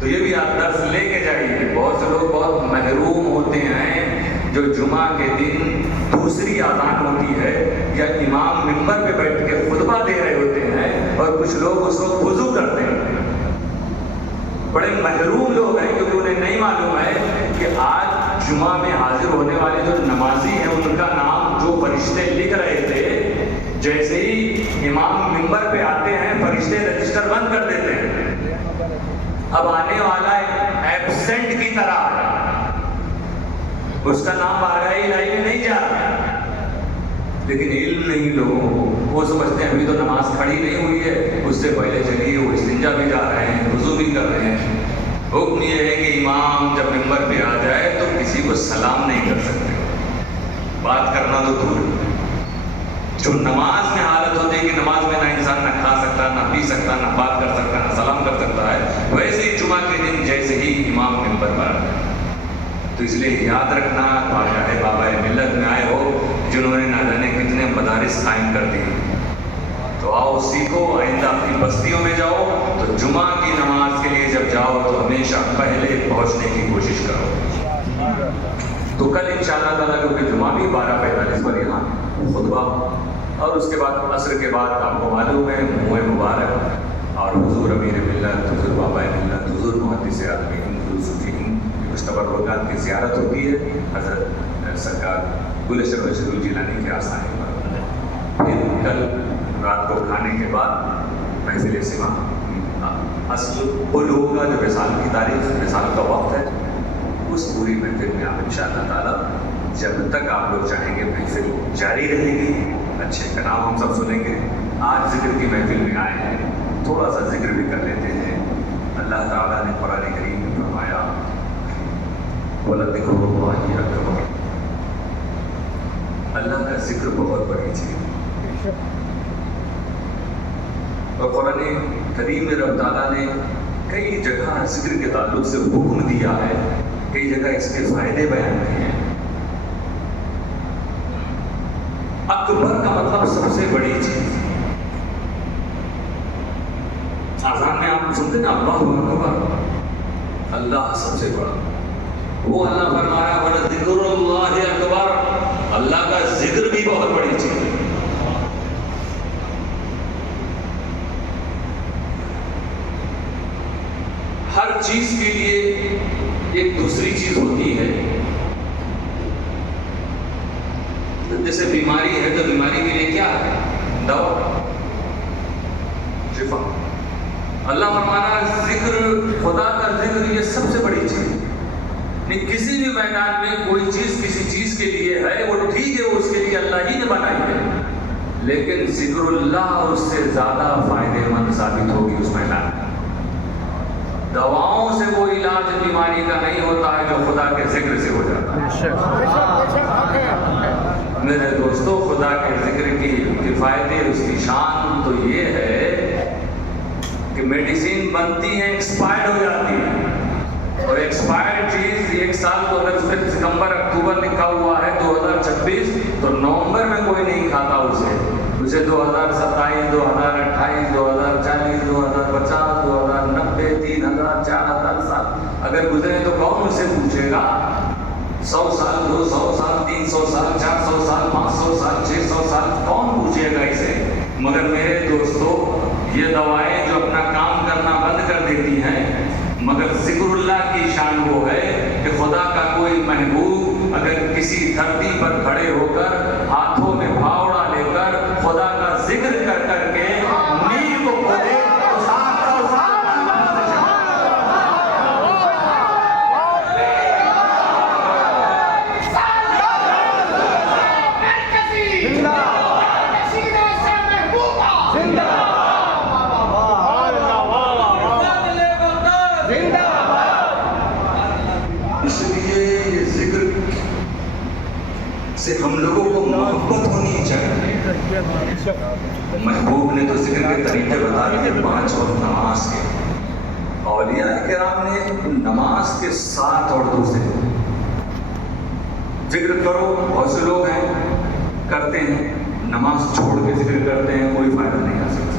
तो ये भी आप दर्स लेके जाइए। बहुत से लोग बहुत महरूम होते हैं जो जुमा के दिन दूसरी आज़ान होती है या इमाम मिंबर पे बैठ के खुतबा दे रहे होते हैं और कुछ लोग उस वक्त वुज़ू करते हैं। बड़े महरूम लोग हैं क्योंकि उन्हें नहीं मालूम है कि आज जुमा में हाजिर होने वाले जो नमाजी हैं उनका नाम जो फरिश्ते लिख रहे थे, जैसे ही इमाम मिंबर पे आते हैं फरिश्ते रजिस्टर बंद कर देते हैं। अब आने वाला एब्सेंट की तरह उसका नाम बारगाह इलाही में नहीं जा रहा, लेकिन इल्म नहीं लोगों को। वो समझते हैं अभी तो नमाज खड़ी नहीं हुई है, उससे पहले चलिए वो इस्तिंजा भी जा रहे हैं, वुज़ू भी कर रहे हैं। हुक्म ये है कि इमाम जब मिंबर पे आ जाए तो किसी को सलाम नहीं कर सकते, बात करना तो दूर। जो नमाज में हालत होती है कि नमाज में ना इंसान ना खा सकता, ना पी सकता, ना बात कर सकता, ना सलाम कर सकता है, वैसे ही जुमा के दिन जैसे ही इमाम मिंबर पर आ जाए। तो इसलिए याद रखना, चाहे बाबा मिल्लत में आए हो जिन्होंने ना जाने कितने मदारिस कायम कर दिए, तो आओ सीखो, आइंदा अपनी बस्तियों में जाओ तो जुमा की नमाज के लिए जब जाओ तो हमेशा पहले पहुंचने की कोशिश करो। तो कल इंशाअल्लाह ताला क्योंकि जुमा भी 12:45 पर यहाँ खुतबा, और उसके बाद असर के बाद आपको मालूम है मुँह मुबारक और हुजूर अमीर मिल्लत, हुजूर बाबा मिल्लत, हुजूर मुहद्दिस आदमी, हुजूर सूफी कुछ तबर्रुकात की ज़ियारत होती है हज़रत सरकार गुलशन वशरुल जिलानी के आस्थाने पर। फिर कल रात को खाने के बाद महफिल सिमा असल पुल होगा, जो विसाल की तारीख, विसाल का वक्त है, उस पूरी महफिल में आप इंशाअल्लाह ताला जब तक आप लोग चाहेंगे महफिल जारी रहेगी, अच्छे कलाम हम सब सुनेंगे। आज जिक्र की महफिल में आए हैं, थोड़ा सा जिक्र भी कर लेते हैं। अल्लाह ताला ने कुरान करीम में फरमाया वलदिक्रुल्लाहि अकबर, अल्लाह का जिक्र बहुत बड़ी चीज़। और कुरान करीम में रब ताला ने कई जगह जिक्र के ताल्लुक से हुक्म दिया है, कई जगह इसके फायदे बयान किए हैं। अकबर का मतलब सबसे बड़ी चीज। आज़ान में आप सुनते ना अल्लाहु अकबर, अल्लाह सबसे बड़ा। वो अल्लाह फरमाया वलदिक्रुल्लाहि अकबर, अल्लाह का जिक्र भी बहुत बड़ी चीज है। हर चीज के लिए एक दूसरी चीज होती है। जैसे बीमारी है तो बीमारी के लिए क्या है? दवा, शिफा। अल्लाह फरमाना जिक्र, खुदा का जिक्र ये सबसे बड़ी चीज। नहीं, किसी भी मैदान में कोई चीज किसी चीज के लिए है वो ठीक है, वो उसके लिए अल्लाह ही ने बनाई है, लेकिन जिक्रुल्लाह उससे ज्यादा फायदेमंद साबित होगी उस मैदान में। दवाओं से वो इलाज बीमारी का नहीं होता है जो खुदा के जिक्र से हो जाता है। मेरे दोस्तों, खुदा के जिक्र की किफायतें, उसकी शान तो ये है कि मेडिसिन बनती है, एक्सपायर्ड हो जाती है, और एक्सपायर्ड चीज एक साल को अगर उसमें सितंबर अक्टूबर लिखा हुआ है 2026 तो नवंबर में कोई नहीं खाता उसे 2027, 2028, 2040, 2050, 2090, 3000, 4000 साल अगर गुजरे तो कौन उसे पूछेगा? 100 साल, 200 साल, 300 साल, 400 साल, 500 साल, 600 साल, कौन पूछेगा इसे? मगर मेरे दोस्तों, ये दवाएं जो अपना काम करना बंद कर देती हैं, मगर जिक्रुल्लाह की शान वो है कि खुदा का कोई महबूब अगर किसी धरती पर खड़े होकर हाथों में फावड़ा लेकर खुदा का जिक्र कर करके नींव को खोले तो साथ से हम लोगों को मोहब्बत होनी चाहिए। महबूब ने तो जिक्र के तरीके बता दिए 5 वक्त नमाज के। औलिया किराम ने नमाज के साथ और दूसरे जिक्र करो। बहुत से लोग हैं करते हैं, नमाज छोड़ के जिक्र करते हैं, कोई फायदा नहीं आ सकता।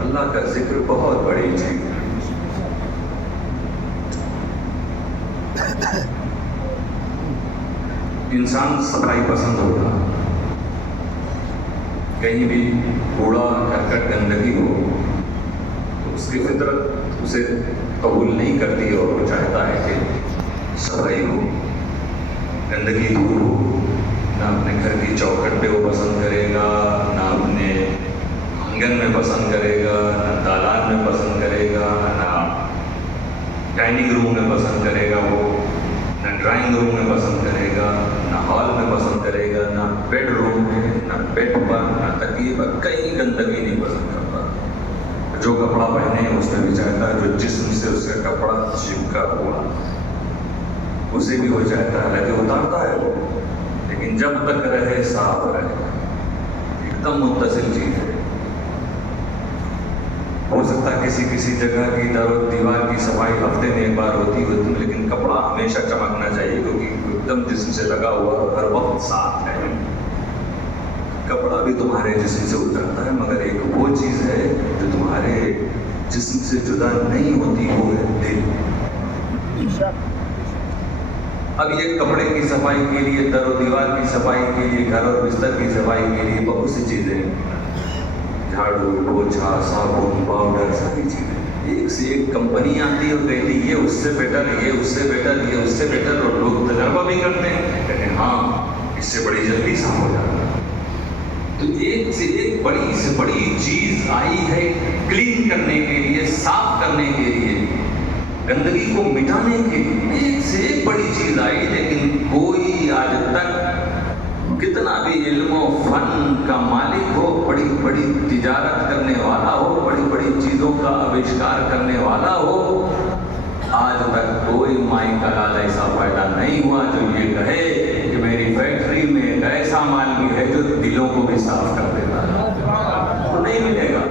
अल्लाह का जिक्र बहुत बड़ी चीज है। इंसान सफाई पसंद होगा, कहीं भी कूड़ा करकट गंदगी हो तो उसकी फितरत उसे कबूल नहीं करती और वो चाहता है कि सफाई हो, गंदगी दूर हो। ना अपने घर की चौखट पे वो पसंद करेगा, ना अपने आंगन में पसंद करेगा, ना दालान में पसंद करेगा, ना डाइनिंग रूम में पसंद करेगा वो, ना ड्राइंग रूम में पसंद करेगा, ना हॉल में पसंद करेगा, ना बेडरूम में, ना बेड पर, ना तकिए पर, कहीं गंदगी नहीं पसंद करता। जो कपड़ा पहने उसमें भी चाहता है जो जिस्म से उसका कपड़ा चिपका हुआ उसे भी हो जाता है, लगे उतारता है वो, लेकिन जब तक रहे साफ रहे, एकदम मुत्तसिल चीज है। हो सकता है किसी जगह की दीवार की सफाई हफ्ते में एक बार होती है, लेकिन कपड़ा हमेशा चमकना चाहिए क्योंकि एकदम जिस्म से लगा हुआ हर वक्त साफ है। कपड़ा भी तुम्हारे जिस्म से उतरता है, मगर एक वो चीज है जो तुम्हारे जिस्म से जुदा नहीं होती, वो है दिल। अब ये कपड़े की सफाई के लिए, दर दीवार की सफाई के लिए, घर और बिस्तर की सफाई के लिए बहुत सी चीजें, झाड़ू, पोछा, साबुन, पाउडर, सारी चीजें एक से एक कंपनी आती है और कहती है ये उससे बेटर, ये उससे बेटर, ये उससे बेटर, और लोग तजर्बा भी करते हैं, कहते हैं हाँ इससे बड़ी जल्दी साफ हो जाता है। तो एक से एक बड़ी से बड़ी चीज आई है क्लीन करने के लिए, साफ करने के लिए, गंदगी को मिटाने के लिए एक से एक बड़ी चीज आई। लेकिन कोई आज तक कितना भी इल्म और फन का मालिक हो, बड़ी बड़ी तिजारत करने वाला हो, बड़ी बड़ी चीजों का आविष्कार करने वाला हो, आज तक कोई माई का लाल ऐसा पैदा नहीं हुआ जो ये कहे कि मेरी फैक्ट्री में एक ऐसा माल भी है जो दिलों को भी साफ कर देता है, तो नहीं मिलेगा।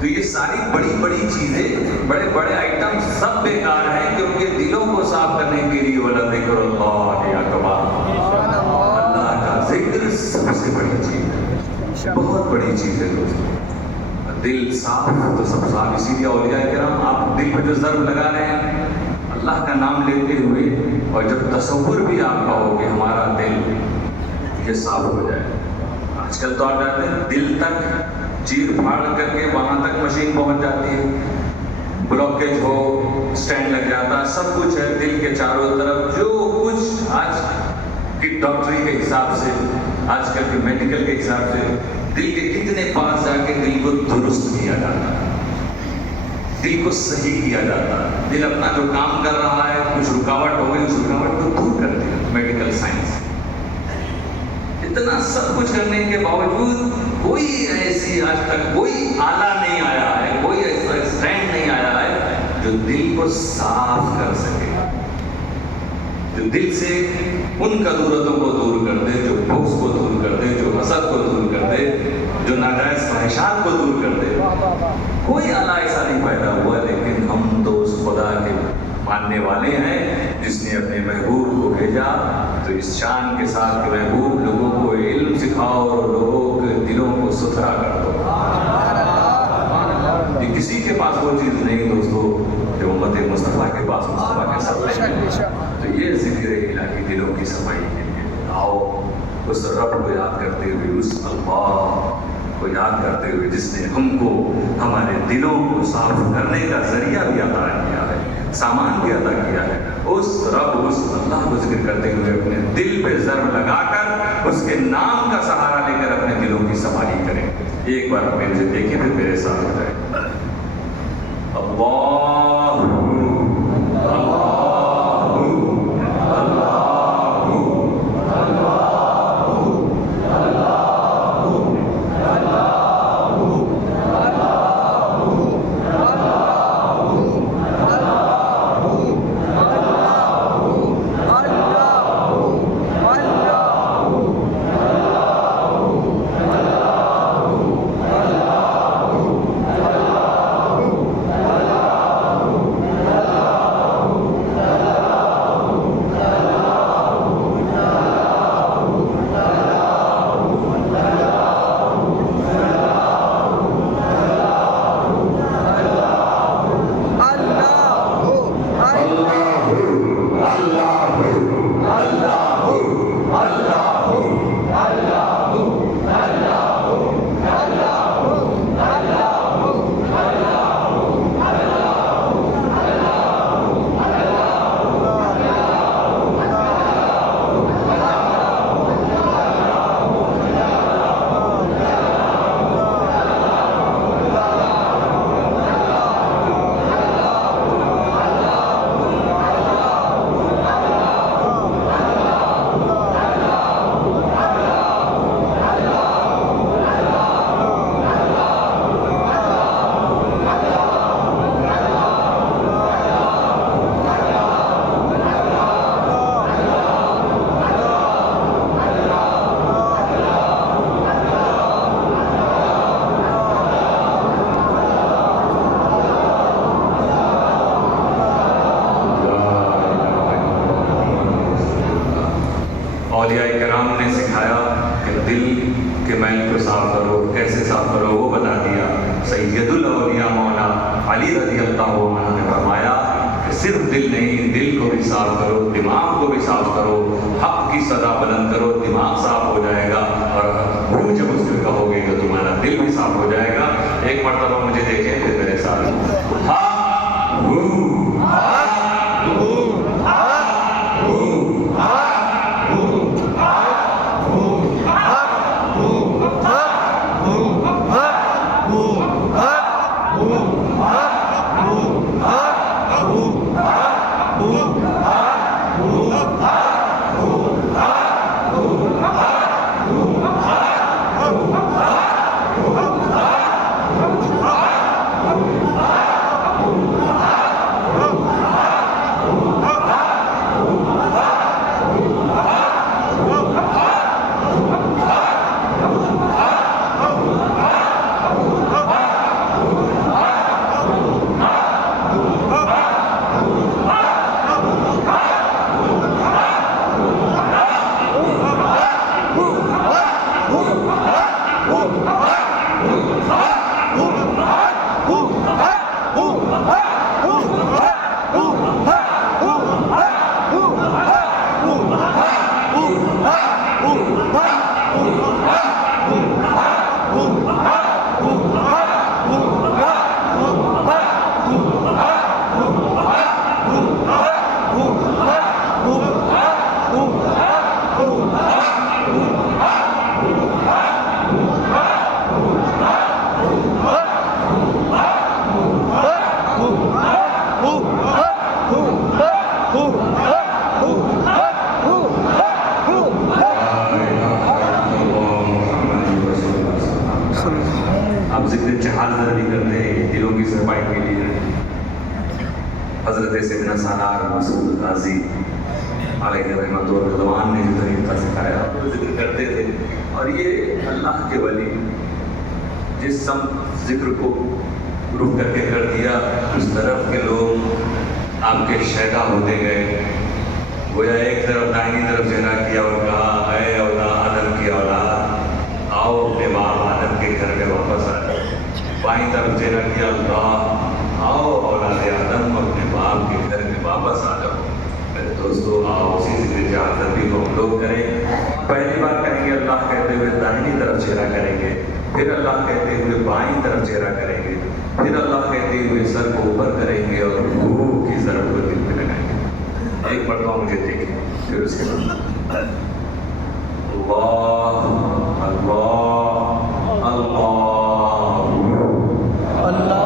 तो ये सारी बड़ी बड़ी चीजें, बड़े बड़े आइटम सब बेकार हैं क्योंकि दिलों को साफ करने के लिए वाला ज़िक्रुल्लाह अल्लाह का जिक्र सबसे बड़ी चीज है, बहुत बड़ी चीज है दोस्तों। दिल साफ तो सब साफ, इसीलिए औलिया किराम आप दिल पे जो ज़र्ब लगा रहे हैं अल्लाह का नाम लेते हुए, और जब तसव्वुर भी आपका हो कि हमारा दिल ये साफ हो जाए। आजकल तो आप जाते हैं दिल तक चीर फाड़ करके वहां तक मशीन पहुंच जाती है, ब्लॉकेज हो स्टैंड लग जाता है, सब कुछ है दिल के चारों तरफ। जो कुछ आज की डॉक्टरी के हिसाब से, आजकल के मेडिकल के हिसाब से दिल के कितने पास जाके दिल को दुरुस्त किया जाता है, दिल को सही किया जाता है। दिल अपना जो काम कर रहा है, कुछ रुकावट हो गई, उस रुकावट को दूर कर दिया मेडिकल साइंस। इतना सब कुछ करने के बावजूद कोई ऐसी आज तक कोई आला नहीं आया है, कोई ऐसा स्टैंड नहीं आया है जो दिल को साफ कर सके, जो दिल से उन कदूरतों को दूर कर दे, जो बुग़्ज़ को दूर कर दे, जो हसद को दूर कर दे, जो नाजायज़ ख्वाहिशात को दूर कर दे। कोई आला ऐसा नहीं पैदा हुआ, लेकिन हम तो उस खुदा के मानने वाले हैं, जिसने अपने महबूब को भेजा तो इस शान के साथ कि महबूब लोगों को इल्म सिखाओ और लोगों के दिलों को सुथरा कर दो। ये किसी के पास वो चीज़ नहीं दोस्तों जो उम्मत मुस्तफ़ा के पास मुस्तफ़ा के साथ। तो ये ज़िक्र इलाही दिलों की सफाई के लिए आओ उस रब को याद करते हुए, उस अल्लाह को याद करते हुए जिसने हमको हमारे दिलों को साफ करने का जरिया भी अता किया है, सामान भी अता किया है, उस रब उस अल्लाह को जिक्र करते हुए अपने दिल पे ज़र्ब लगाकर उसके नाम का सहारा लेकर अपने दिलों की सफाई करें। एक बार मेरे से देखिए फिर मेरे साथ हो जाए। अल्लाह औलिया कराम ने सिखाया कि दिल के मैल को साफ करो, कैसे साफ करो वो बता दिया। सैयदुल औलिया मौला अली रज़ी अल्लाहु अन्हु ने फरमाया कि सिर्फ दिल नहीं, दिल को भी साफ करो, दिमाग को भी साफ करो, हक की सदा बुलंद करो, दिमाग साफ हो जाएगा और वो जब उसको कहोगे तो तुम्हारा दिल भी साफ हो जाएगा। एक मरतबा मुझे देखें फिर मेरे साथ हा आप जिक्र जहाज़ भी करते हैं दिलों की सफाई के लिए। हज़रत सैयदना सालार मसूद गाजी अलैहि रहमत व रिज़वान ने जो तरीक़ा सिखाया वो जिक्र करते थे। और ये अल्लाह के वली जिस सम जिक्र को रुक करके कर दिया उस तरफ के लोग आपके शैदा होते गए। गोया एक तरफ दाहिनी तरफ चेहरा किया और कहा, ऐ आदम की औलाद, आओ अपने बाप आदम के घर में वापस आ जाओ। बाईं तरफ चेहरा किया, अल्लाह, आओ औलाद आदम अपने बाप के घर में वापस आ जाओ। मेरे दोस्तों, आओ उसी जिक्र आज़ादी को हम लोग करें। पहली बार करेंगे अल्लाह कहते हुए दाहिनी तरफ चेहरा करेंगे, फिर अल्लाह कहते हुए बाईं तरफ चेहरा करेंगे, फिर अल्लाह कहते हुए सर को ऊपर करेंगे और रूह की ज़रब को दिल में लगाएंगे। एक मरतबा मुझे देखिए, फिर उसके बाद अल्लाह अल्लाह अल्लाह अल्लाह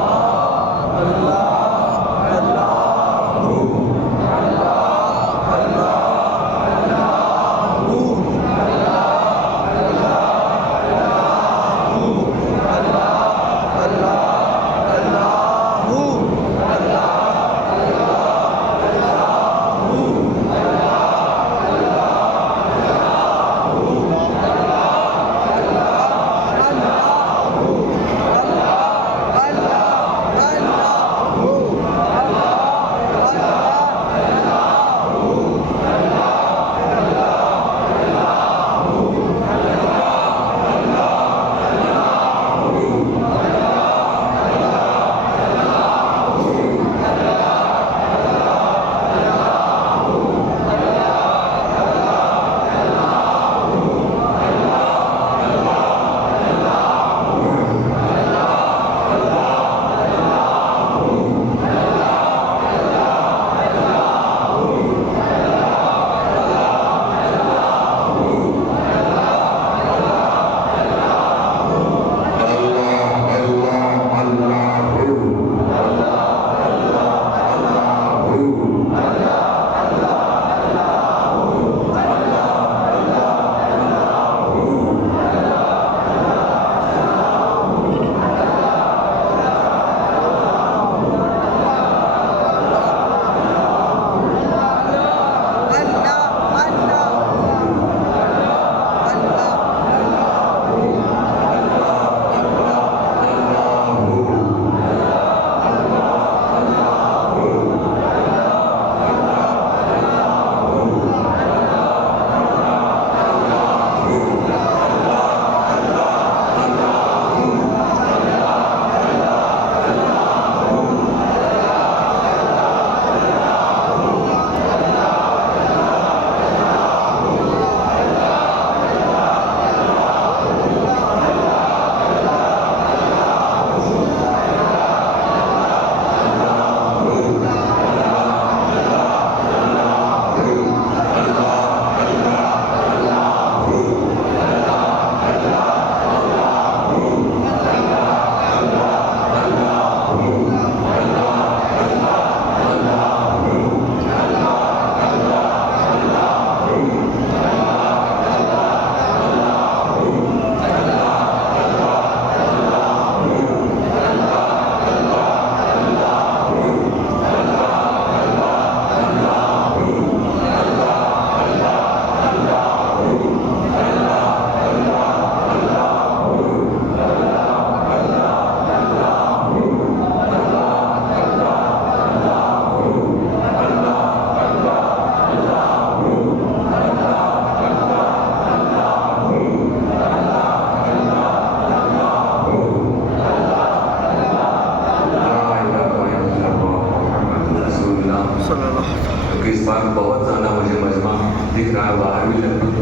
क्योंकि इस बार बहुत ज़्यादा मुझे मजमा दिख रहा है, बाहर भी लगभग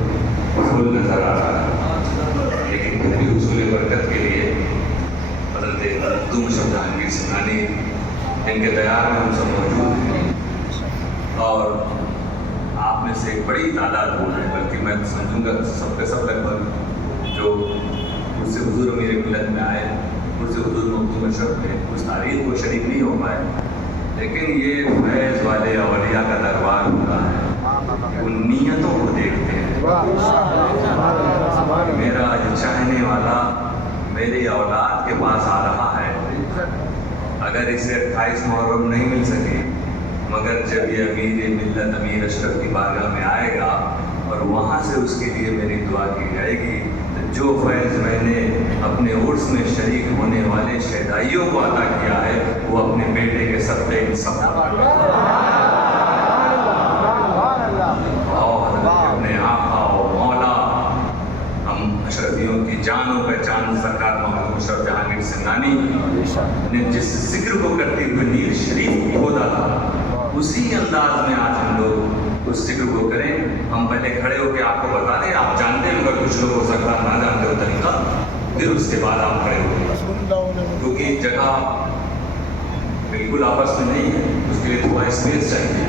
फुल नज़र आ रहा है, लेकिन फिर भी हुसूल बरकत के लिए बदलते तुम शब्द जहांगीर सिंघानी इनके तैयार में हम सब मौजूद हैं और आप में से एक बड़ी तादाद बोल रहे हैं, बल्कि मैं समझूंगा सबके सब लगभग जो मुझसे हुजूर अमीर मिल्लत में आए, मुझसे हुजूर मखदूम अशरफ में उस तारीख को शरीक नहीं हो पाए, लेकिन ये फैज़ वाले औलिया का दरबार होता है, उन नियतों को देखते हैं। मेरा चाहने वाला मेरी औलाद के पास आ रहा है, अगर इसे 28 मुहर्रम नहीं मिल सके, मगर जब ये अमीर मिल्लत अमीर अशरफ की बारगाह में आएगा और वहाँ से उसके लिए मेरी दुआ की जाएगी, तो जो फैज़ मैंने अपने उर्स में शरीक होने वाले शहदाइयों को अता किया है, वो अपने बेटे के सदक़े इन सब ने जिस जिक्र को करते हुए नील शरीफ खोदा था, उसी अंदाज में आज हम लोग उस जिक्र को करें। हम पहले खड़े होकर आपको बता दें, आप जानते हैं मगर कुछ लोग हो सकता है ना जानते हो तरीका, फिर उसके बाद आप खड़े हो, क्योंकि जगह बिल्कुल आपस में नहीं है, उसके लिए थोड़ा स्पेस चाहिए।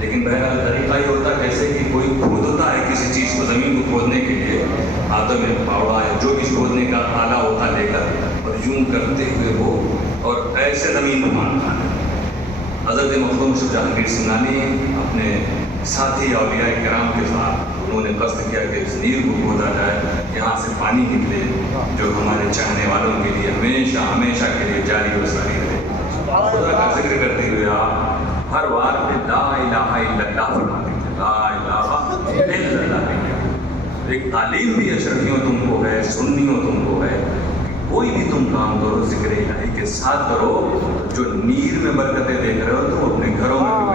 लेकिन बहरहाल तरीका ये होता है जैसे कि कोई खोदता है किसी चीज़ को, ज़मीन को खोदने के लिए हाथों में फावड़ा है, जो भी खोदने का आला होता है लेकर, और यूं करते हुए वो और ऐसे ज़मीन को मानता है। हज़रत मखदूम शुह जहांगीर सिंगानी अपने साथी औलिया किराम के साथ उन्होंने कष्ट किया कि इस नीर को खोदा जाए, यहाँ से पानी निकले जो हमारे चाहने वालों के लिए हमेशा हमेशा के लिए जारी और सारी रहे। खुदा का जिक्र करते हुए आप हर बार ला इलाहा इल्लल्लाह फरमाते हैं, ला इलाहा इल्लल्लाह। एक तालीम भी अशरफियों तुमको है, सुन्नियों तुमको है, कोई भी तुम काम करो जिक्र इलाही के साथ करो, जो नीर में बरकतें देख रहे हो तुम अपने घरों में भी ला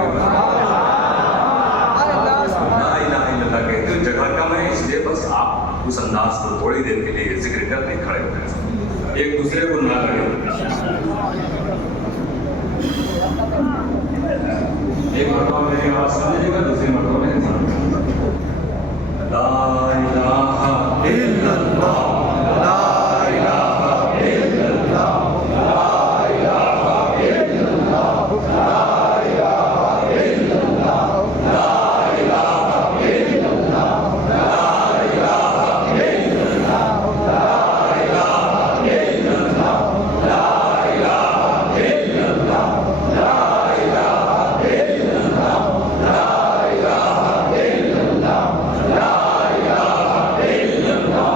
इलाहा इल्लल्लाह कहते हो। जगह कम है इसलिए बस आप उस अंदाज को थोड़ी देर के लिए जिक्र करने खड़े हो जाए, एक दूसरे को ना करें। एक मरतबा मेरी आवाज सुनिएगा, दूसरी मरतबा मेरे साथ ला इलाहा इल्लल्लाह, ला इलाहा इल्लल्लाह, ला इलाहा इल्लल्लाह, ला इलाहा इल्लल्लाह, ला इलाहा इल्लल्लाह, ला इलाहा इल्लल्लाह, ला इलाहा इल्लल्लाह, ला इलाहा इल्लल्लाह, ला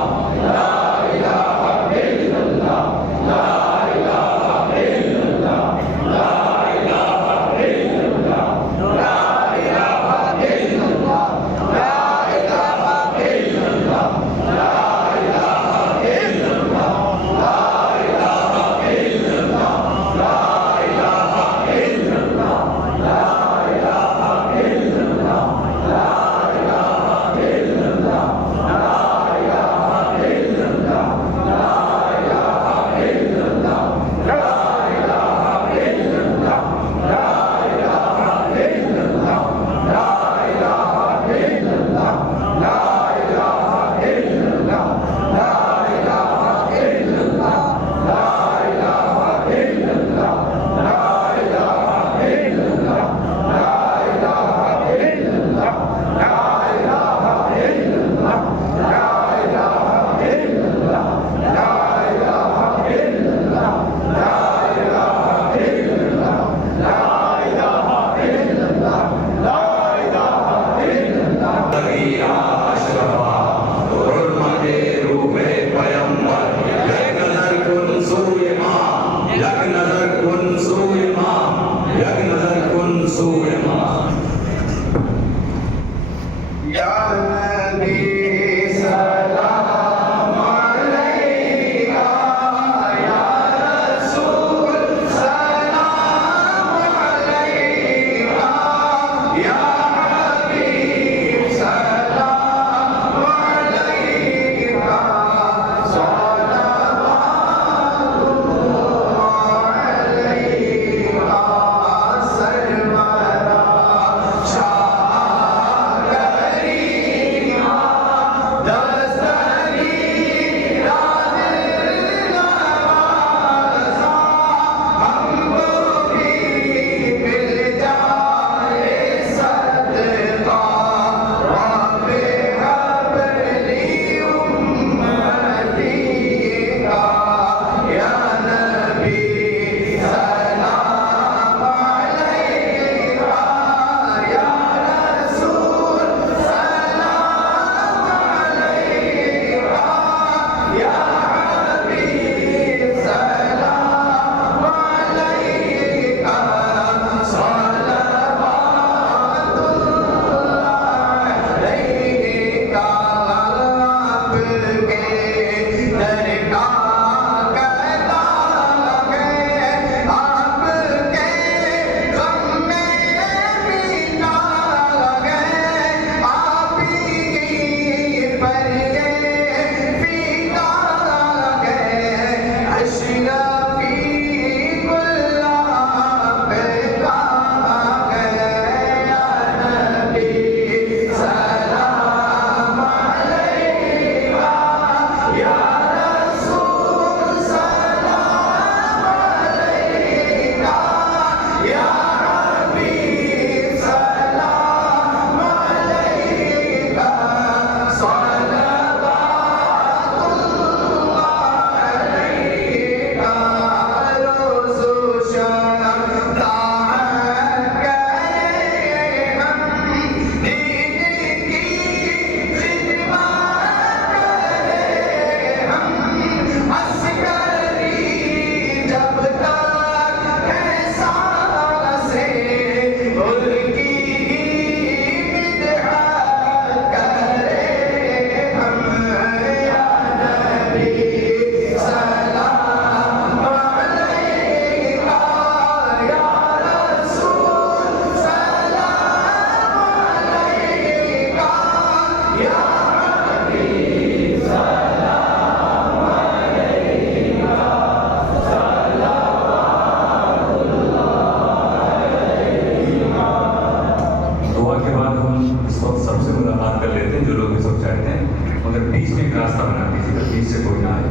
हैं, जो लोग ये सब चाहते हैं, मगर बीच में एक रास्ता बना दीजिएगा, बीच से कोई ना आए।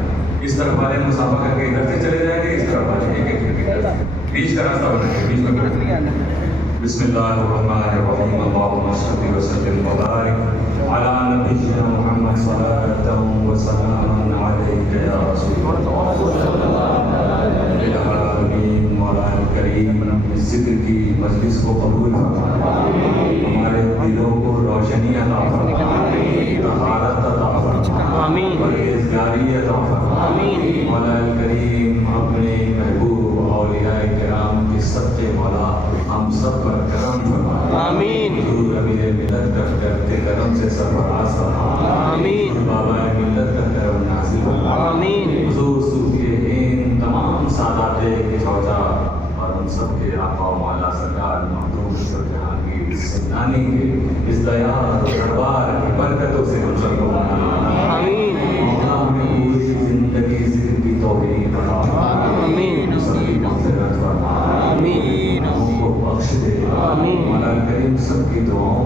इस तरफ वाले मुसाफा करके इधर से चले जाएंगे, इस तरफ वाले एक एक करके इधर से। बीच का रास्ता बनाएंगे, बीच में बिस्मिल्लाहिर्रहमानिर्रहीम। अल्लाहुम्मा सल्लि व सल्लिम व बारिक अला नबिय्यिना मुहम्मद सल्लल्लाहु व सल्लम अलैका या रसूलल्लाह। मौलाना करीम इस ज़िक्र की मजलिस को कबूल फरमा, हमारे दिलों को रोशनी अता फरमा, तहारत अता फरमा, परहेज़गारी अता फरमा। मौलाना करीम अपने महबूब औलियाए किराम के सच्चे मौला हम सब पर करम फरमा। आमीन। हुज़ूर अमीर मिल्लत के करम से सरफराज फरमा। आमीन। बाबा मिल्लत का करम नाज़िल फरमा। आमीन। हुज़ूर सूफी तमाम सादाते के चौथा और हम सब के आका मौला सरकार महदूम जहांगीर सिंधानी के इस दया और दरबार की बरकतों से हम सबको आमीन। मौला हमें पूरी जिंदगी ज़िक्र की तौफीक अता फरमा। आमीन। सबकी मग़फ़िरत फरमा। आमीन। हमको बख्श दे। आमीन। मौला करीम सबकी दुआओं